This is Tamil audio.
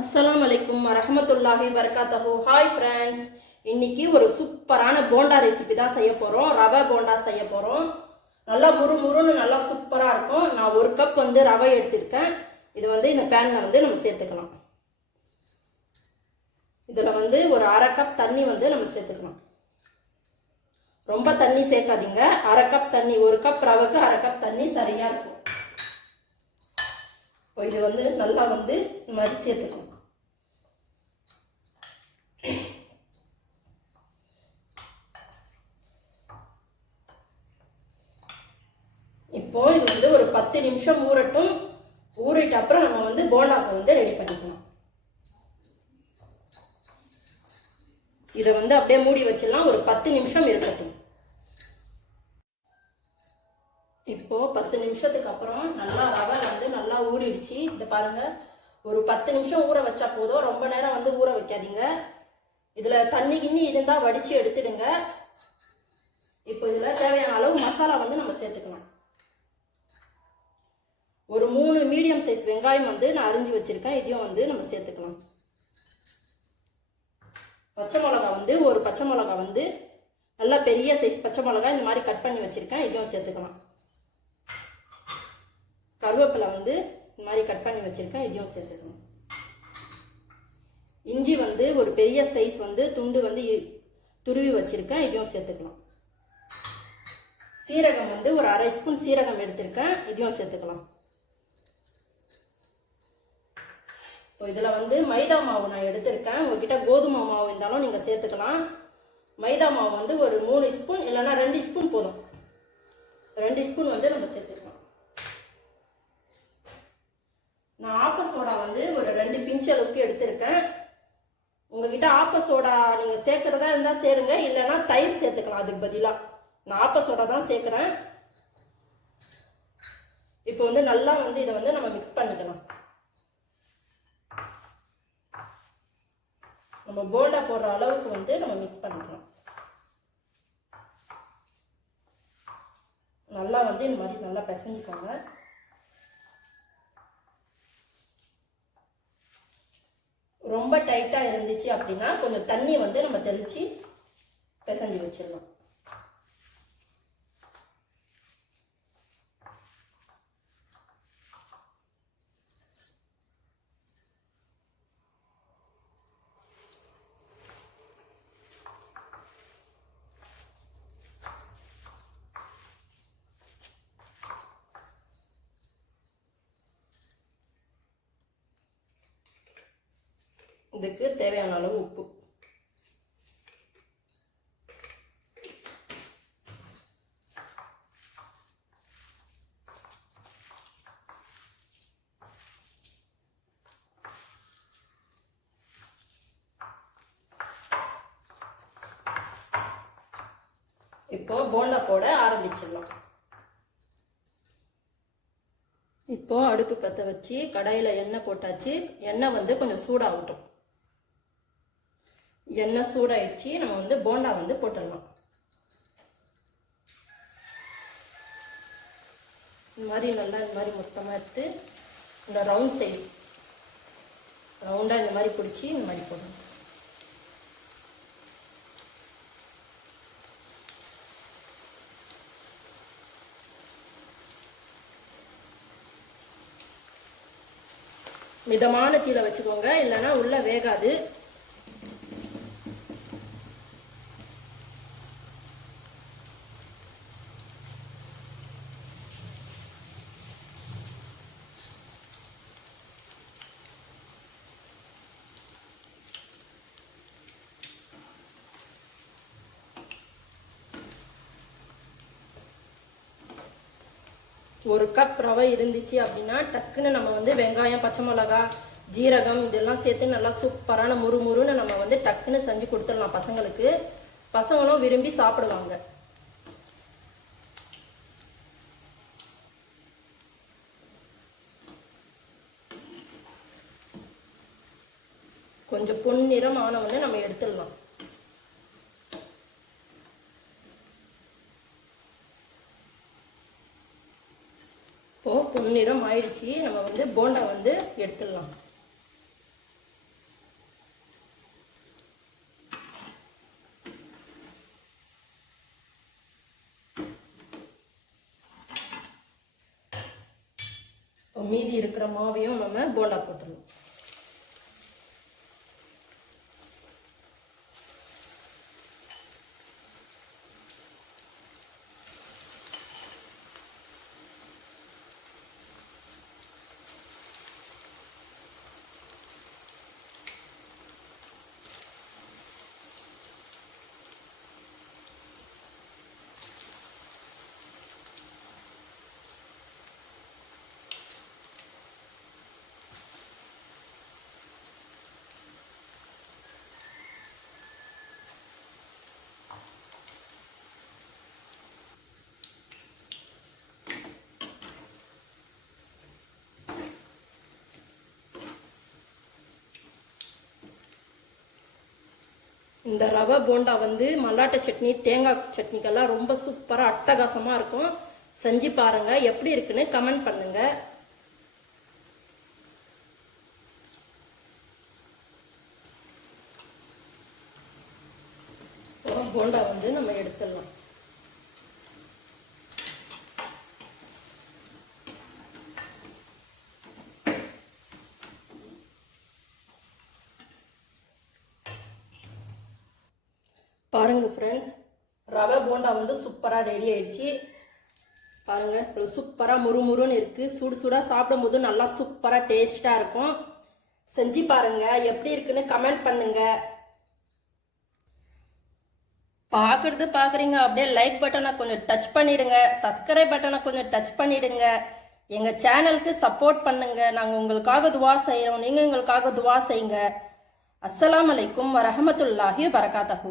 அஸ்லாம் அலைக்கும் வரஹமத்துல்லாஹி வர்காத்தஹோ. ஹாய் ஃப்ரெண்ட்ஸ் இன்னைக்கு ஒரு சூப்பரான போண்டா ரெசிபி தான் செய்ய போகிறோம் ரவை போண்டா செய்ய போகிறோம் நல்லா முறு முறுன்னு நல்லா சூப்பராக இருக்கும். நான் ஒரு கப் வந்து ரவை எடுத்திருக்கேன். இது வந்து இந்த பேனில் வந்து நம்ம சேர்த்துக்கலாம். இதில் வந்து ஒரு அரை கப் தண்ணி வந்து நம்ம சேர்த்துக்கலாம். ரொம்ப தண்ணி சேர்க்காதீங்க. அரை கப் தண்ணி ஒரு கப் ரவைக்கு அரை கப் தண்ணி சரியாக இருக்கும். இது வந்து நல்லா வந்து இந்த மாதிரி சேர்த்துக்கணும். இப்போ இது வந்து ஒரு பத்து நிமிஷம் ஊறட்டும். ஊறிட்ட அப்புறம் நம்ம வந்து போண்டாப்பை வந்து ரெடி பண்ணிக்கலாம் இதை வந்து அப்படியே மூடி வச்சிடலாம். ஒரு பத்து நிமிஷம் இருக்கட்டும். இப்போ பத்து நிமிஷத்துக்கு அப்புறம் நல்லா ரவை வந்து நல்லா ஊறிடுச்சு. இந்த பாருங்க. ஒரு பத்து நிமிஷம் ஊற வச்சா போதும். ரொம்ப நேரம் வந்து ஊற வைக்காதீங்க. இதுல தண்ணி கிண்ணி இருந்தா வடிச்சு எடுத்துடுங்க. இப்போ இதுல தேவையான அளவு மசாலா வந்து நம்ம சேர்த்துக்கலாம். ஒரு மூணு மீடியம் சைஸ் வெங்காயம் வந்து நான் அரிஞ்சு வச்சிருக்கேன். இதையும் வந்து நம்ம சேர்த்துக்கலாம். பச்சை மிளகா வந்து ஒரு பச்சை மிளகா வந்து நல்லா பெரிய சைஸ் பச்சை மிளகா இந்த மாதிரி கட் பண்ணி வச்சிருக்கேன். இதையும் சேர்த்துக்கலாம். கருவேப்பிலை வந்து இந்த மாதிரி கட் பண்ணி வச்சுருக்கேன் இதையும் சேர்த்துக்கணும். இஞ்சி வந்து ஒரு பெரிய சைஸ் வந்து துண்டு வந்து துருவி வச்சுருக்கேன் இதையும் சேர்த்துக்கலாம். சீரகம் வந்து ஒரு அரை ஸ்பூன் சீரகம் எடுத்திருக்கேன் இதையும் சேர்த்துக்கலாம். இப்போ இதில் வந்து மைதா மாவு நான் எடுத்திருக்கேன். உங்ககிட்ட கோதுமை மாவு இருந்தாலும் நீங்கள் சேர்த்துக்கலாம். மைதா மாவு வந்து ஒரு மூணு ஸ்பூன் இல்லைன்னா ரெண்டு ஸ்பூன் போதும். ரெண்டு ஸ்பூன் வந்து நம்ம சேர்த்துக்கலாம். நான் ஆப்ப சோடா வந்து ஒரு ரெண்டு பிஞ்ச் அளவுக்கு எடுத்திருக்கேன். உங்ககிட்ட ஆப்ப சோடா நீங்கள் சேர்க்குறதா இருந்தால் சேருங்க இல்லைன்னா தயிர் சேர்த்துக்கலாம் அதுக்கு பதிலாக நான் ஆப்ப சோடா தான் சேர்க்குறேன். இப்போ வந்து நல்லா வந்து இதை வந்து நம்ம மிக்ஸ் பண்ணிக்கலாம். நம்ம போண்டா போடுற அளவுக்கு வந்து நம்ம மிக்ஸ் பண்ணிக்கலாம். நல்லா வந்து இந்த மாதிரி நல்லா பிசைஞ்சுக்கோங்க. ரொம்ப டைட்டாக இருந்துச்சு அப்படின்னா கொஞ்சம் தண்ணி வந்து நம்ம தெளித்து பிசைஞ்சு வச்சிடலாம் இதுக்கு தேவையான அளவு உப்பு. இப்போ போண்டா போட ஆரம்பிச்சிடலாம். இப்போ அடுப்பு பற்ற வச்சு கடாயில் எண்ணெய் போட்டாச்சு. எண்ணெய் வந்து கொஞ்சம் சூடாகட்டும். எண்ணெய் சூடாயிடுச்சு. நம்ம வந்து போண்டா வந்து போட்டுடலாம். இந்த மாதிரி நல்லா இந்த மாதிரி மொத்தமாக எடுத்து இந்த ரவுண்ட் சைடு ரவுண்டாக இந்த மாதிரி பிடிச்சி இந்த மாதிரி போடணும். மிதமான தீல வச்சுக்கோங்க. இல்லைன்னா உள்ளே வேகாது. ஒரு கப் ரவை இருந்துச்சு அப்படின்னா டக்குன்னு நம்ம வந்து வெங்காயம் பச்சை மிளகா ஜீரகம் இதெல்லாம் சேர்த்து நல்லா சூப்பரான முறுமுறுன்னு நம்ம வந்து டக்குன்னு செஞ்சு கொடுத்துடலாம் பசங்களுக்கு. பசங்களும் விரும்பி சாப்பிடுவாங்க. கொஞ்சம் பொன்னிறம் ஆனவொடனே நம்ம எடுத்துடலாம். பொன்னிறம் ஆயிடுச்சு. நம்ம வந்து போண்டா வந்து எடுத்துடலாம். மீதி இருக்கிற மாவையும் நம்ம போண்டா போட்டுடலாம். இந்த ரவை போண்டா வந்து மல்லாட்டை சட்னி தேங்காய் சட்னிக்கெல்லாம் ரொம்ப சூப்பராக அட்டகாசமாக இருக்கும். செஞ்சு பாருங்கள் எப்படி இருக்குன்னு கமெண்ட் பண்ணுங்கள் போண்டா வந்து நம்ம எடுத்துடலாம். பாருங்கள் ஃப்ரெண்ட்ஸ் ரவை போண்டா வந்து சூப்பராக ரெடி ஆயிடுச்சு. பாருங்கள் இவ்வளோ சூப்பராக முறுமுறுன்னு இருக்குது சுடு சுடாக சாப்பிடும் போது நல்லா சூப்பராக டேஸ்ட்டாக இருக்கும். செஞ்சு பாருங்கள் எப்படி இருக்குன்னு கமெண்ட் பண்ணுங்கள் பார்க்குறது பார்க்குறீங்க அப்படியே லைக் பட்டனை கொஞ்சம் டச் பண்ணிடுங்க. சப்ஸ்கிரைப் பட்டனை கொஞ்சம் டச் பண்ணிடுங்க. எங்கள் சேனலுக்கு சப்போர்ட் பண்ணுங்க. நாங்கள் உங்களுக்காக துவா செய்கிறோம் நீங்கள் எங்களுக்காக துவா செய்யுங்க. அஸ்லாம் அலைக்கும் வரஹமத்துல்லாஹி வரகாத்தஹூ